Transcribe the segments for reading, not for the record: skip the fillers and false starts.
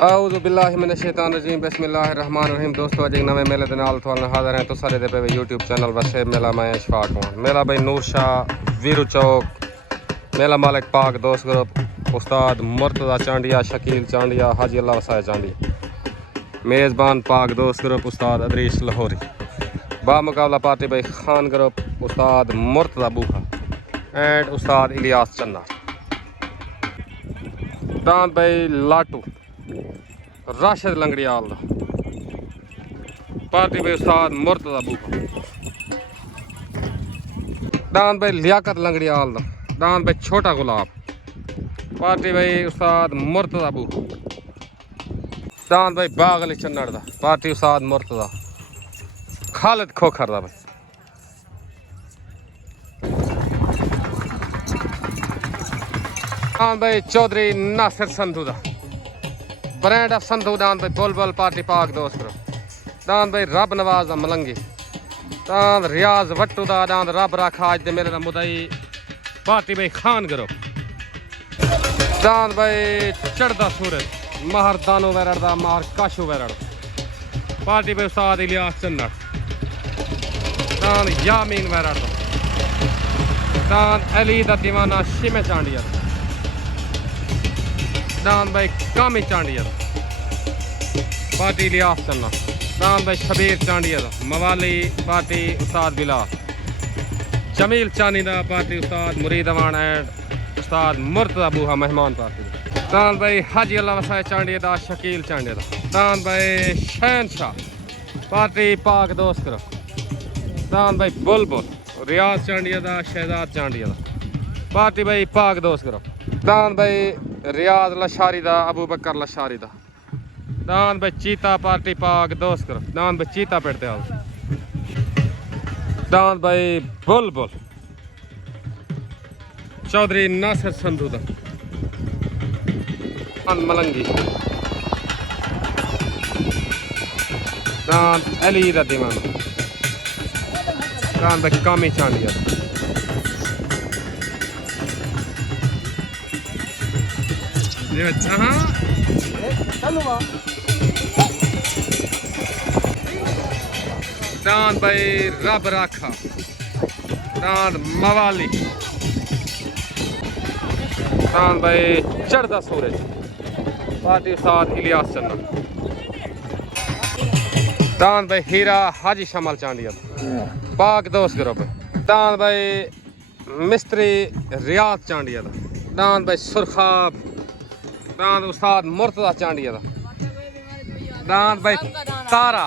आऊज़ु बिल्लाहि मिनश शैतानिर रजीम बिस्मिल्लाहिर रहमानिर रहीम। दोस्तों अज एक नवे मेले के नाल थोड़े हाज़िर हैं तो सारे दे पे यूट्यूब चैनल वसे मेला मैं इशफाक हूँ। मेला भाई नूर शाह वीरू चौक, मेला मालिक पाक दोस्त ग्रुप, उस्ताद मुर्तज़ा चांडिया, शकील चांडिया, हाजी अल्लाह वसाए चांडिया, मेज़बान पाक दोस्त ग्रुप उस्ताद अदरीस लाहौरी, बामुकाबला पार्टी भाई Khan group Ustad Murtaza बूखा and उस्ताद इलियास चन्ना, दान भाई लाटू राशिद लंगड़ियाल पार्टी भाई उस्ताद मुर्तज़ा बूखा, दान भाई लियाकत लंगड़ियाल दान भाई छोटा गुलाब पार्टी भाई उस्ताद मुर्तज़ा बूखा, दान भाई बाग अली चन्नड़ पार्टी उस्ताद मुर्तज़ा, खालिद खोखर भाई दान भाई चौधरी नासिर संधू ब्रांड ऑफ संधू, दान भाई बुलबुल पार्टी पाक दोस्त दान भाई रब नवाज मलंगी, दान रियाज वट्टू दान रब रखा अज मेरे मुदई पार्टी भाई खान ग्रुप, दान भाई चढ़दा सूरज महर दानो वैरड़ दा महर काशू वैरड़ पार्टी भाई उस्ताद इलियास चन्नड़, दान यामीन वैरड़ दान अली दा दीवाना शिमे चांडिया, दान भाई कामी चांडिया पार्टी इलियास चन्ना, दान भाई शबीर चांडिया मवाली पार्टी उस्ताद बिलाल, जमील चानी दा पार्टी उस्ताद मुरीद अवान एंड उस्ताद मुर्तज़ा बूहा मेहमान पार्टी, दान भाई हाजी अल्लाह वसाए चांडिया दा, शकील चांडिया दान भाई शहनशाह पार्टी पाक दोस्त करो, दान भाई बुलबुल रियाज चांडिया दा, शहजाद चांडिया पार्टी भाई पाक दोस्त करो, दान भाई रियाज लशारी दा, अबू बकर लशारी दा, दान भाई चीता पार्टी पाक दोस्त करो, दान भाई चीता पेड़ते आओ, दान भाई बुलबुल चौधरी नासिर संधू दा, मलंगी दान अली दा दीवाना, दान भाई कामी चांडिया, दान भाई रब राखा, दान मवाली, दान भाई चढ़दा सूरज पार्टी उस्ताद इलियास चन्ना, दान भाई हीरा हाजी शमल चांडिया पाक दोस्त ग्रुप, दान भाई मिस्त्री रियाज चांडिया दान भाई सुरखाब, दान उस्ताद मुर्तज़ा चांडिया दान भाई तारा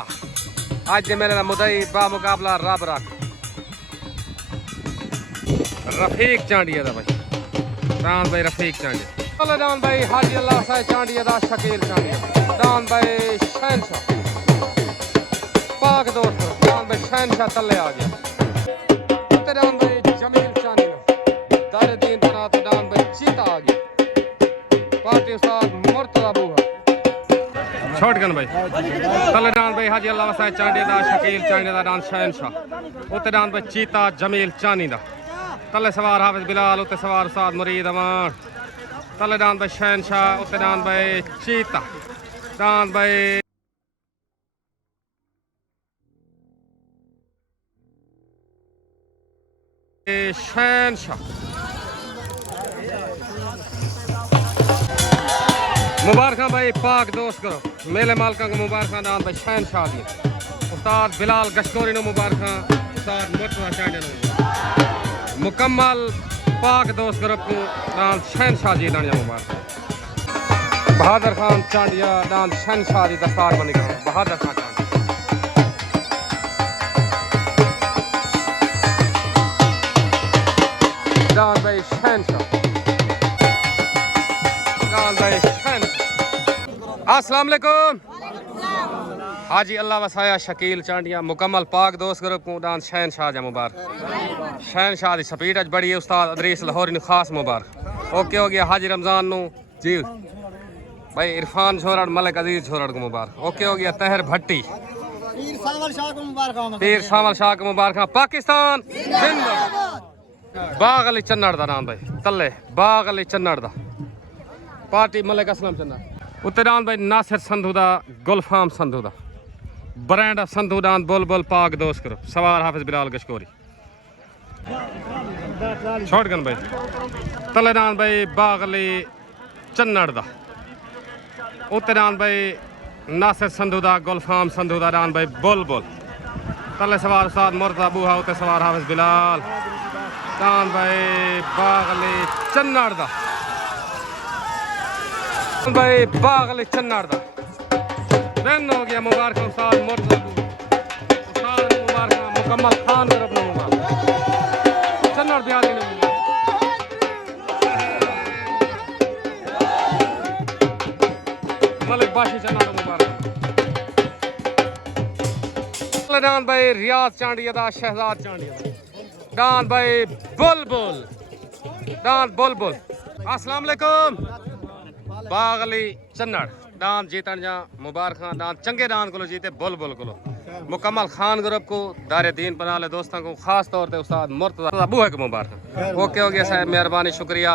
अज मेरे मुदई बामुकाबला रब रख, रफीक चांडिया भाई, दान भाई रफीक चांडिया, दान भाई हाजी अल्लाह वसाए चांडिया दा, शकील चांडिया, दान भाई शहनशाह पाक दोस्त, दान भाई शहनशाह तले आ गया, दान भाई जमील चांदी दारे दीन बना तो दान भाई चीता आ गया, पार्टी उस्ताद मुर्तज़ा बूहा छोड़ गन भाई तले दान भाई हाजी अल्लाह वसाए चांडिया दा, शकील चांडिया दा, दान शहनशाह उत्ते दान भाई चीता जमील चानी दा, तले सवार हाफिज बिलाल, उत्ते सवार उस्ताद मुरीद अवान, तले दान भाई शहनशाह, उत्ते दान भाई चीता, दान भाई शहनशाह, मुबारक भाई पाक दोस्त करो मेले मालका को मुबारक, दान भाई शहनशाह दी, उस्ताद बिलाल गश्तोरी नो मुबारक, उस्ताद मुर्तज़ा चांडिया मुकम्मल पाक दोस्त ग्रुप को दान शहनशाह जी दानिया मुबारक, बहादुर खान चांडिया दान शहनशाह जी दस्तार बनी करो, बहादुर खान चांडिया, दान भाई शहनशाह, दान भाई शहनशाह। अस्सलाम वालेकुम हाजी अल्लाह वसाया शकील चांडिया मुकम्मल पाक दोस्त ग्रुप को दान शहनशाह जा मुबारक, शहनशाह की स्पीड अच बड़ी, उस्ताद अदरीस लाहौरी ने खास मुबारक, ओके हो गया हाजी रमजान नु जी भाई, इरफान झोरड़ मलिक अजीज झोरड़ को मुबारक, ओके हो गया तहर भट्टी, पीर सावल शाह को मुबारक, पाकिस्तान जिंदाबाद, बाग अली चन्नड़ दा नाम भाई तले, बाग अली चन्नड़ दा पार्टी मलिक असलम चन्ना, उत्ते डांद भाई नासिर संधू दा गुलफाम संधू दा ब्रांड ऑफ संधू डांद बुलबुल पाक दोस्त करो सवार हाफिज बिलाल गशकोरी शॉटगन भाई तले डांद भाई बागली चन्नड़ दा उत्ते डांद भाई नासिर संधू दा गुलफाम संधू दा डांद भाई बुलबुल तले सवार उस्ताद मुर्तजा बूहा उत्ते सवार हाफिज बिलाल डांद भाई बागली चन्नड़ दा भाई बागली चन्नड़ दा दिन हो गया मुबारक उस्ताद मुर्तजा उस्ताद मुबारक मुकम्मल खान ग्रुप ने मुबारक चन्नड़ बिहारी ने मलिक बाशी चन्नड़ मुबारक डांद भाई रियाज चांडिया दा शहजाद चांडिया दा डांद भाई बुलबुल डांद बुलबुल अस्सलाम वालेकुम बागली चन्नड़ डांद जीतन जा मुबारक डांद चंगे डांद को जीते बुलबुल को मुकम्मल खान ग्रुप को दारे दीन पनाले दोस्तों को खास तौर पे उस्ताद मुर्तजा बूहा को मुबारक ओके हो गया साहब मेहरबानी शुक्रिया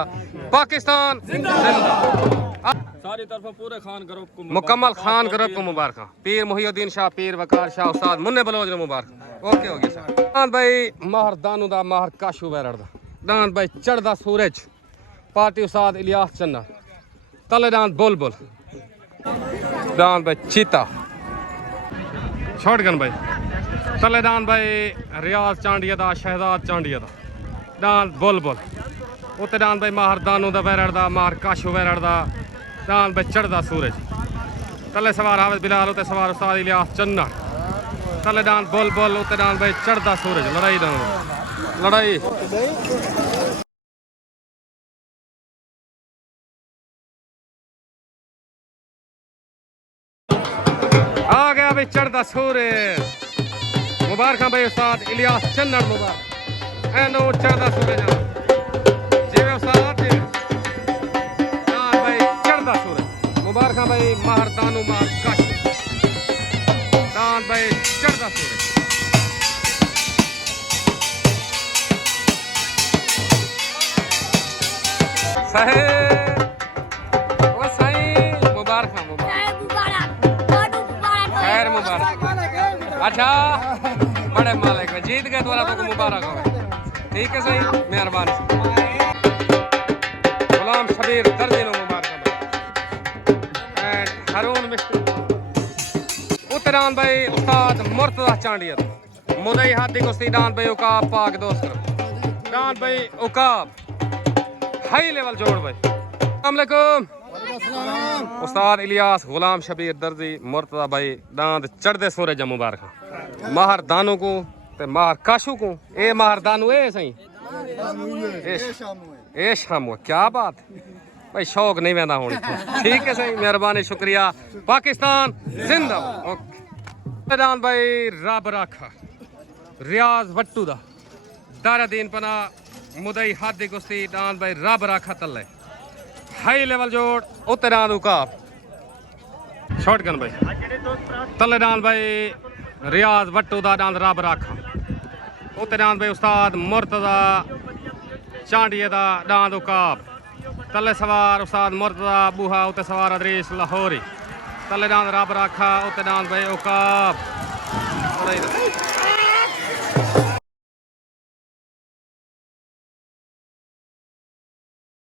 पाकिस्तान सारी तरफ पूरे खान ग्रुप को मुकम्मल खान ग्रुप को मुबारक पीर मुहिउद्दीन शाह पीर वकार शाह उस्ताद मुन्ने बलोच ने मुबारक ओके हो गया साहब डांद भाई माहर दानू दा माहर काशू वैरड़ दा डांद भाई चढ़दा सूरज पार्टी उस्ताद इलियास चन्ना तले डांद बुलबुल डांद भाई चीता शॉटगन भाई तले डांद भाई रियाज चांडिया दा शहजाद चांडिया दा डांद बुलबुल उत्ते डांद भाई माहर दानू दा वैरड़ दा माहर काशू वैरड़ दा डांद भाई चढ़दा सूरज तले सवार हाफिज बिलाल उत्ते सवार उस्ताद इलियास चन्ना तले डांद बुलबुल उत्ते डांद भाई चढ़दा सूरज लड़ाई डांद लड़ाई आ गया भाई चढ़दा सूरज मुबारक भाई उस्ताद इलियास चन्नड़ मुबारक एनो चढ़दा सूरज जीवे उस्ताद जी डांद भाई चढ़दा सूरज मुबारक भाई माहर दानू माहर काश डांद भाई चढ़दा सूरज सहे ओ सही मुबारक खैर मुबारक अच्छा बड़े मालिक जीत गए द्वारा तो मुबारक हो ठीक है सही मेहरबानी गुलाम शबीर दर्जी नो मुबारक एंड हारून मिस्टर उत्तरान भाई उस्ताद मुर्तजा चांडिया मुदई हाथी कुश्ती डांद भाई उकाब पाक दोस्त डांद भाई उकाब हाई लेवल जोड़ भाई अस्सलाम वालेकुम उस्ताद इलियास गुलाम शबीर दर्जी मुर्तजा भाई डांद चढ़दे सूरज मुबारक माहर दानू को ते माहर काशू को ए माहर दानू ए सही ए शामू क्या बात भाई शौक नहीं वहदा होनी ठीक है सही मेहरबानी शुक्रिया पाकिस्तान जिंदाबाद ओके डांद भाई रब राखा रियाज वट्टू दा दारा दीन पना मुदई हादी कुश्ती डांद भाई रब राखा तले हाई लेवल जोड़ उत्ते डांद उकाब शॉटगन भाई तले डांद भाई रियाज वट्टू दा डांद रब राखा उत्ते डांद भाई उस्ताद मुर्तजा चांडिया दा डांद उकाब तले सवार उस्ताद मुर्तजा बूहा उत्ते सवार अदरीस लाहौरी तले डांद रब राखा उत्ते डांद भाई उकाब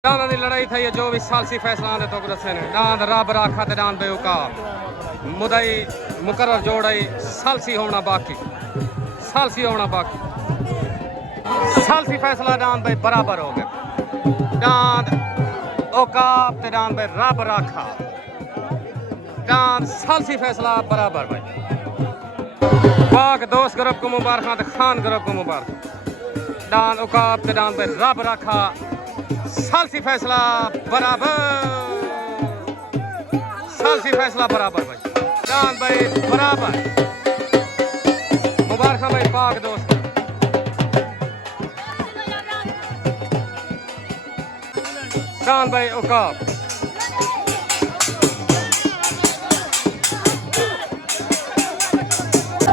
डांद दी लड़ाई थी जो भी सालसी फैसला आंदे तो दसे ने डांद रब राखा ते डांद बेउकाब मुदई मुकर्रर जोड़ाई सालसी होना बाकी सालसी होना बाकी सालसी फैसला डांद भाई बराबर हो गया डांद औकाब ते डांद भाई रब राखा डांद सालसी फैसला बराबर भाई पाक दोस्त ग्रुप को मुबारक ते खान ग्रुप को मुबारक डांद औकाब ते डांद भाई रब राखा सालसी फैसला बराबर सालसी फैसला बराबर भाई डांद भाई बराबर मुबारक भाई पाक दोस्त डांद भाई औकाब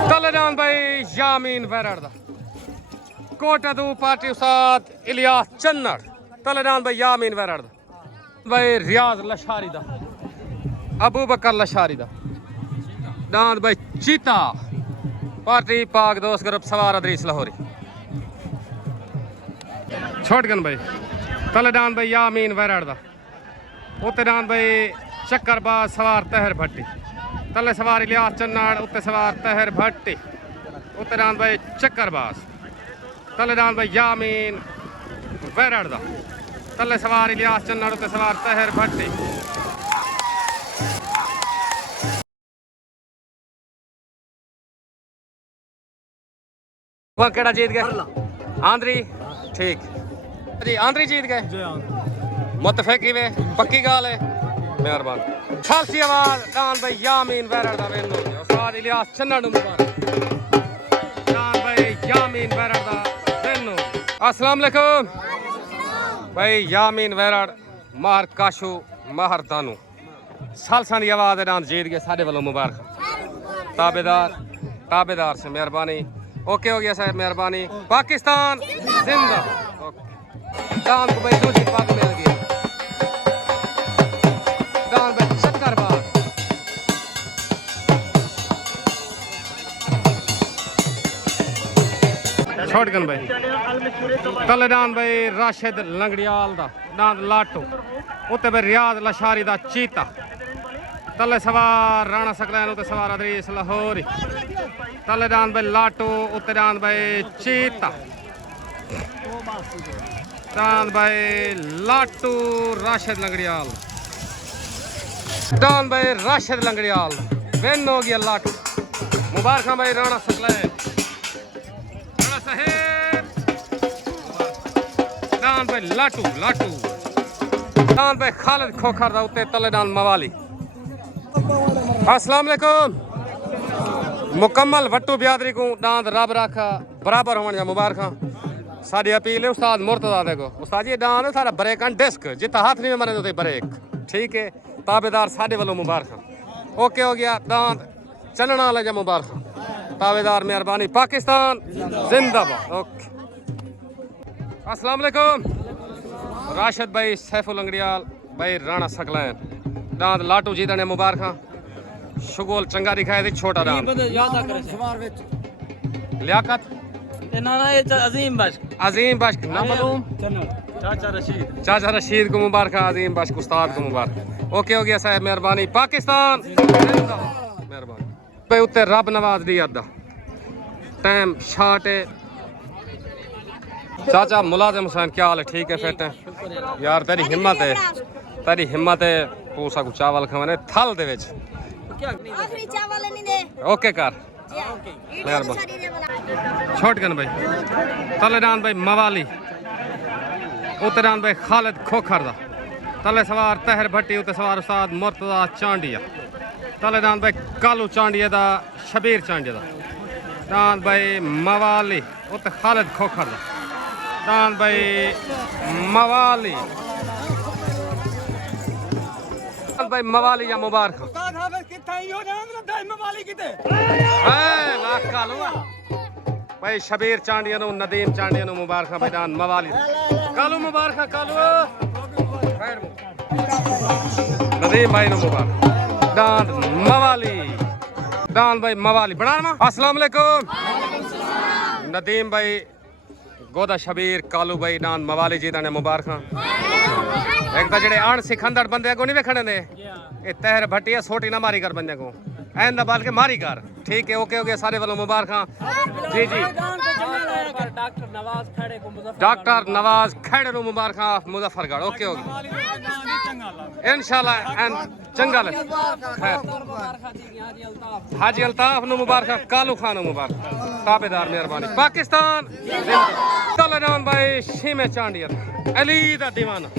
तले डांद भाई यामीन वैरड़ दा कोटा दू पार्टी उस्ताद इलियास चन्नड़ तले डांद भाई यामीन वैरड़ दा भाई रियाज लशारी दा अबू बकर लशारी दा दांद भाई चीता पार्टी पाक दोस्त ग्रुप सवार अदरीस लाहौरी छोटगन भाई तले दांद भाई यामीन वैराड़ दा उत्ते दांद भाई चक्करबाज सवार तहर भट्टी तले सवार इलियास चन्नाड़ उत्ते सवार तहर भट्टी उत्ते दांद भाई चक्करबाज तले दांद भाई यामीन वैराड़ दा तले सवार इलियास चन्नाड़ उत्ते सवार तहर भट्टी वह केड़ा जीत गए आंध्री ठीक जी आंध्री जीत गए मुतफिक ही वे पक्की गाल है मेहरबान खालसी आवाज दान भाई यामीन वैराड़ दा वेन हो गया उस्ताद इलियास चन्नाड़ मुबारक दान भाई यामीन वैराड़ दा वेन हो गया अस्सलाम वालेकुम भाई यामीन वैराड़ माहर काशू माहर दानू सालसां दी आवाज दान जीत गए साडे वालों मुबारक ताबेदार से मेहरबानी ओके हो गया साहब मेहरबानी पाकिस्तान जिंदा दान को भाई दूसरी पाक मिल गया दान भाई चक्करबाज छोटगन भाई तले दान भाई राशिद लंगड़ियाल दा दान लाटू उत्ते भाई रियाज लशारी दा चीता तले सवार राणा सकलैन उत्ते सवार अदरीस लाहौरी तले दान भाई लाटू उत्ते दान भाई चीता दान भाई लाटू राशिद लंगड़ियाल दान भाई राशिद लंगड़ियाल विन हो गया लाटू मुबारक भाई राणा सकलैन राणा साहेब दान भाई लाटू दान भाई खालिद खोखर दा उत्ते तले दान मवाली अस्सलाम वालेकुम मुकम्मल वट्टू बियादरी को दांद रब रखा बराबर होने जा मुबारक साड़ी अपील है उस्ताद मुर्तजा देखो उस्ताद जी दांद सारा ब्रेक एंड डिस्क जितना हाथ नहीं मरे तो ब्रेक ठीक है ताबेदार साढ़े वालों मुबारक ओके हो गया दांद चलना वाला जा मुबारक ताबेदार मेहरबानी पाकिस्तान जिंदाबाद ओके अस्सलाम वालेकुम राशिद भाई सैफुल अंगड़ियाल भाई राणा सकलैन दांद लाटू जी ने मुबारक शुगोल चंगा दिखाए थे छोटा दांद लियाकत अजीम बश्क ना मालूम चाचा रशीद को मुबारक अजीम बश्क उस्ताद को मुबारक ओके हो गया साहब मेहरबानी पाकिस्तान मेहरबानी पे उत्ते रब नवाज दी अदा टाइम शार्ट है चाचा मुलाजिम हुसैन क्या हाल है ठीक है फिट है यार तेरी हिम्मत है पूसा को चावल खवाने थल दे विच ओके कर मेहरबानी छोटगन भाई तलेदान भाई मवाली उत्तरान भाई खालिद खोखर दा तले सवार तहर भट्टी उत्ते सवार उस्ताद मुर्तजा चांडिया तलेदान भाई कालू चांडिया दा शबीर चांडिया दा दान भाई मवाली उत्ते खालिद खोखर दा दान भाई मवाली भाई मवाली या मुबारक उस्ताद हाफिज किथे ही हो जान दाई मवाली किथे ए लाख कालू भाई शबीर चांडिया नु नदीम चांडिया नु मुबारक भाई दान मवाली कालू मुबारक कालू खैर नदीम भाई नु मुबारक दान भाई मवाली बना अस्सलाम वालेकुम नदीम भाई गोदा शबीर कालू भाई दान मवाली जी दाने मुबारक एक तो जेडे अण सिखंदड़ बंदे को नहीं वेखने दे ये तहर भट्टी सोटी ना मारी कर बंदे को ऐन दा बाल के मारी कर ठीक है ओके हो गया सारे वालों मुबारक जी जी डॉक्टर नवाज खेड़े नु मुबारक मुजफ्फरगढ़ ओके हो गया इंशाल्लाह एन चंगा ले खैर हाजी अल्ताफ नु मुबारक कालू खान नु मुबारक ताबेदार मेहरबानी पाकिस्तान तलेदान भाई शीमे चांडिया अली दा दीवाना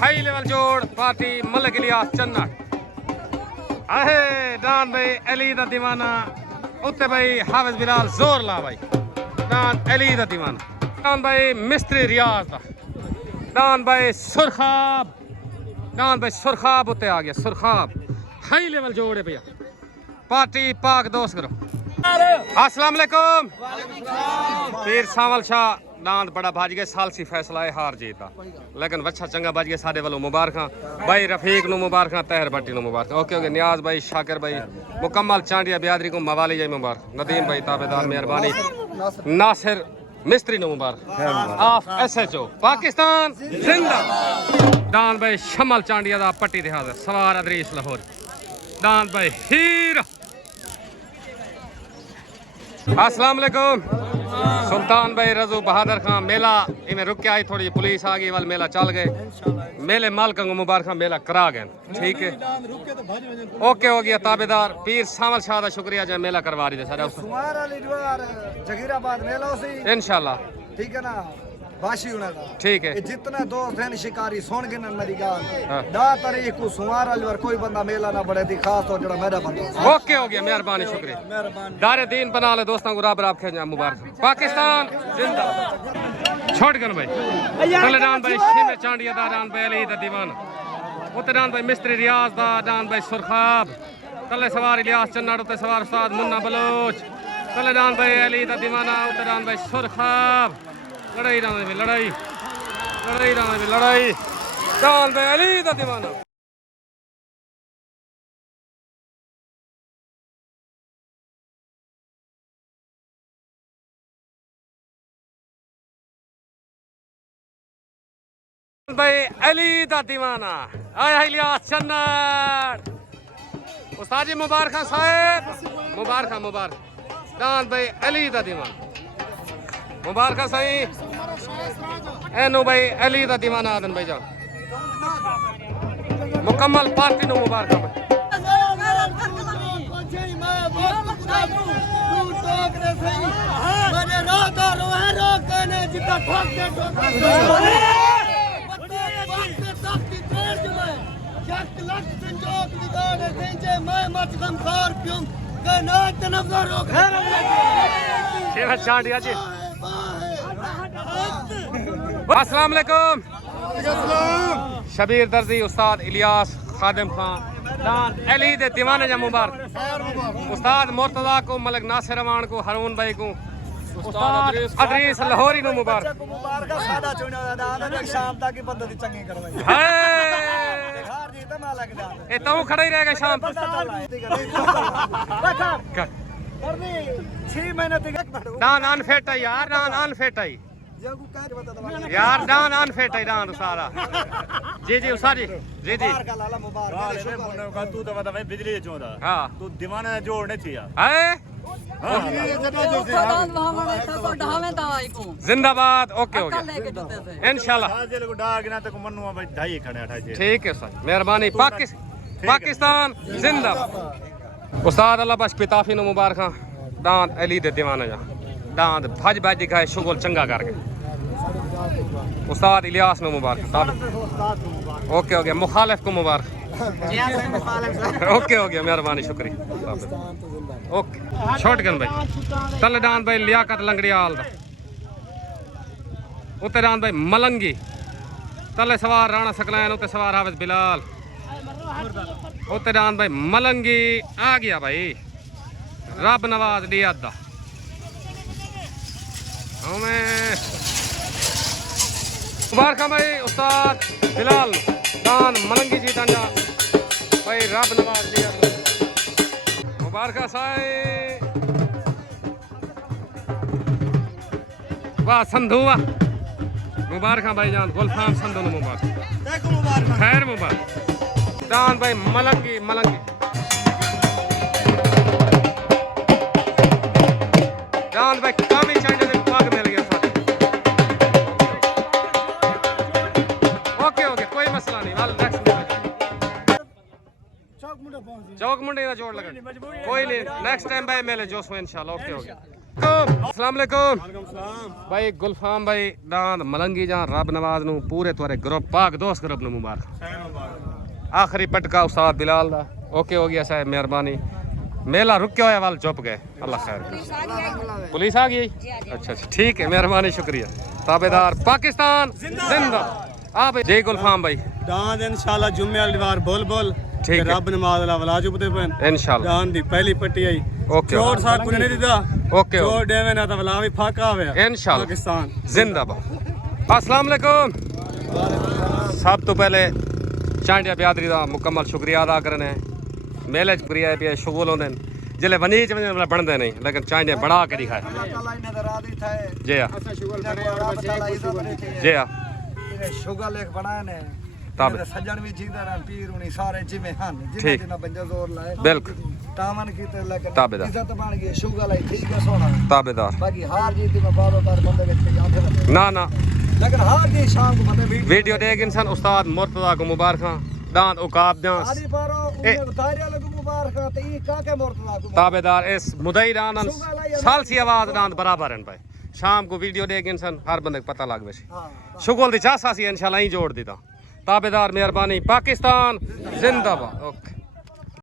हाई लेवल जोड़ पार्टी मलिक इलियास चन्ना आहे दान भाई अली दा दीवाना उत्ते भाई हाफिज बिलाल जोर ला भाई दान अली दा दीवाना दान भाई मिस्त्री रियाज दा दान भाई सुरखाब उत्ते आ गया सुरखाब हाई लेवल जोड़ है भैया पार्टी पाक दोस्त करो अस्सलाम वालेकुम पीर सावल शाह दांत बड़ा भज गए सालसी फैसला है हार जीत का लेकिन वच्छा चंगा बज गया साडे वालों मुबारक भाई रफीक नु मुबारक तहर भट्टी नु मुबारक ओके ओके नियाज भाई शाकिर भाई मुकम्मल चांडिया बियादरी को मवाली जाई मुबारक नदीम भाई ताबेदार मेहरबानी नासिर मिस्त्री नु मुबारक ऑफ एसएचओ पाकिस्तान जिंदा दान भाई शमल चांडिया दा पट्टी दे हाजिर सवार अदरीस लाहौर दान भाई हीर अस्सलाम वालेकुम सुल्तान भाई रजू बहादुर खान मेला इमें रुक के आई थोड़ी पुलिस आ गई वाल मेला चल गए मेले मालक को मुबारक मेला करा गए ठीक है ओके हो गया ताबेदार पीर सावल शाह का शुक्रिया जो मेला करवा रही है सारा इंशाल्लाह ठीक है ना बाशी ठीक है जितने दोस्त हैं शिकारी सुन गए मेरी गाल दा तारीख को सुमार वाली कोई बंदा मेला ना बड़े दिखा तो जड़ा मेरा बंदा ओके हो गया मेहरबानी शुक्रिया दारे दीन बना ले दोस्तों को रब रब खेजा मुबारक पाकिस्तान जिंदा छोड़ गन भाई कलरान भाई शिमे चांडिया दा रान भाई अली दा दीवान उतरान भाई मिस्त्री रियाज दा दान भाई सुरखाब तले सवार इलियास चन्नाड़ उते सवार उस्ताद मुन्ना बलोच कलरान भाई अली दा दीवाना उतरान भाई सुरखाब लड़ाई रान में लड़ाई रान में लड़ाई दान भाई अली दा दीवाना भाई अली दा दीवाना आया इलियास चन्नाड़ उस्ताद जी मुबारक साहब मुबारक दान भाई अली दा दीवाना मुबारक सही एनो भाई अली दा दीवाना आदन भाई जान मुकम्मल पार्टी नो मुबारक चांडिया जी अस्सलाम वालेकुम शबीर दर्जी उस्ताद इलियास खादिम खान दान अली दे दीवाने जा मुबारक उस्ताद मुर्तजा को मलिक नासिर रवान को हारून भाई को उस्ताद अदरीस लाहौरी नु मुबारक सादा चुनिया दान शाम तक की बंदे दी चंगी करवाई है हार जीत ना लग जा ए तू खड़ा ही रहेगा शाम कर 6 महीने तक दान अनफिट है यार दान अनफिट है यार दान अनफिट है दान सारा जी जी उस्ताद जी जी मुबारक तू तो बता भाई बिजली चोदा हां तू दीवाना जोड़ने चाहिए है जिंदाबाद ओके हो गया इंशाल्लाह ठीक है सर मेहरबानी पाकिस्तान जिंदाबाद उस्ताद अल्लाह बख्श पिताफी नु मुबारक दांत अली दे दीवाना जा दांत भज भज दिखाए शुगल चंगा करके उस्ताद इलियास नु मुबारक ओके हो गया मुखालिफ को मुबारक ओके हो गया मेहरबानी शुक्रिया ओके छोट गन भाई तलडान भाई लियाकत लंगड़ियाल दा उते रान भाई मलंगी तले सवार राणा सकलैन उते सवार हाफिज बिलाल उते रान भाई मलंगी आ गया भाई रब नवाज दिया दा मुबारक भाई उस्ताद बिलाल दान मलंगी जी तंजा भाई रब नवाज दिया मुबारक साई वाह संधू वाह मुबारक भाई जान गुलफाम संधू ने मुबारक खैर मुबारक दान भाई मलंगी मलंगी दान भाई कामी चांडे में पाग मिल गया साथ ओके ओके कोई मसला नहीं वाल नेक्स्ट चौक मुंडे का जोड़ लगा कोई नहीं नेक्स्ट टाइम भाई मिले जोश में इंशाल्लाह ओके हो गया अस्सलाम वालेकुम भाई गुलफाम भाई दान मलंगी जान रब नवाज नु पूरे तोरे ग्रुप पाक दोस्त ग्रुप नु मुबारक आखिरी पटका उस्ताद बिलाल दा ओके हो गया साहब मेहरबानी मेला रुक के होया वाल चुप गए अल्लाह खैर पुलिस आ गई अच्छा अच्छा ठीक है मेहरबानी शुक्रिया ताबेदार पाकिस्तान जिंदा आप जय गुलफाम भाई दान इंशाल्लाह जुम्मे वाली बार बोल बोल ठीक है। रब नमाज ला वला चुपते पेन इंशाल्लाह जान दी पहली पट्टी आई ओके चोट सा कुने नहीं दिदा ओके चोट देवे ना तो वला भी फाका होया इंशाल्लाह पाकिस्तान जिंदाबाद। अस्सलाम वालेकुम। सब तो पहले चांडिया बिरादरी का मुकम्मल शुक्रिया अदा करने मेले च प्रिय पे शुगल होंदे जिले वनी च बनते नहीं लेकिन चांडिया बड़ा के दिखाए जी हाँ जी हाँ शुगर लेख बनाए ने तब सज्जन भी जींदे रहन पीर उनी सारे जिमे हन ठीक। जिन्ना जिन्ना बंजा जोर लाए बिल्कुल तामन कीते लेकिन ताबेदार। इज्जत बन गई शुगर लाई ठीक है सोना ताबेदार बाकी हार जीत में बारो बार बंदे के आंखे लगे ना ना लेकिन हार जी शाम को बंदे वीडियो देख इंसान उस्ताद मुर्तजा को मुबारक दांत उकाब दांत आदि पारो उन्हें बताया लगे मुबारक ते ई का के मुर्तजा को ताबेदार इस मुदई दान साल सी आवाज दांत बराबर हैं भाई शाम को वीडियो देख इंसान हर बंदे को पता लग वैसे शुगल दी चासा सी इंशाल्लाह ही जोड़ देता ताबेदार मेहरबानी पाकिस्तान जिंदाबाद ओके।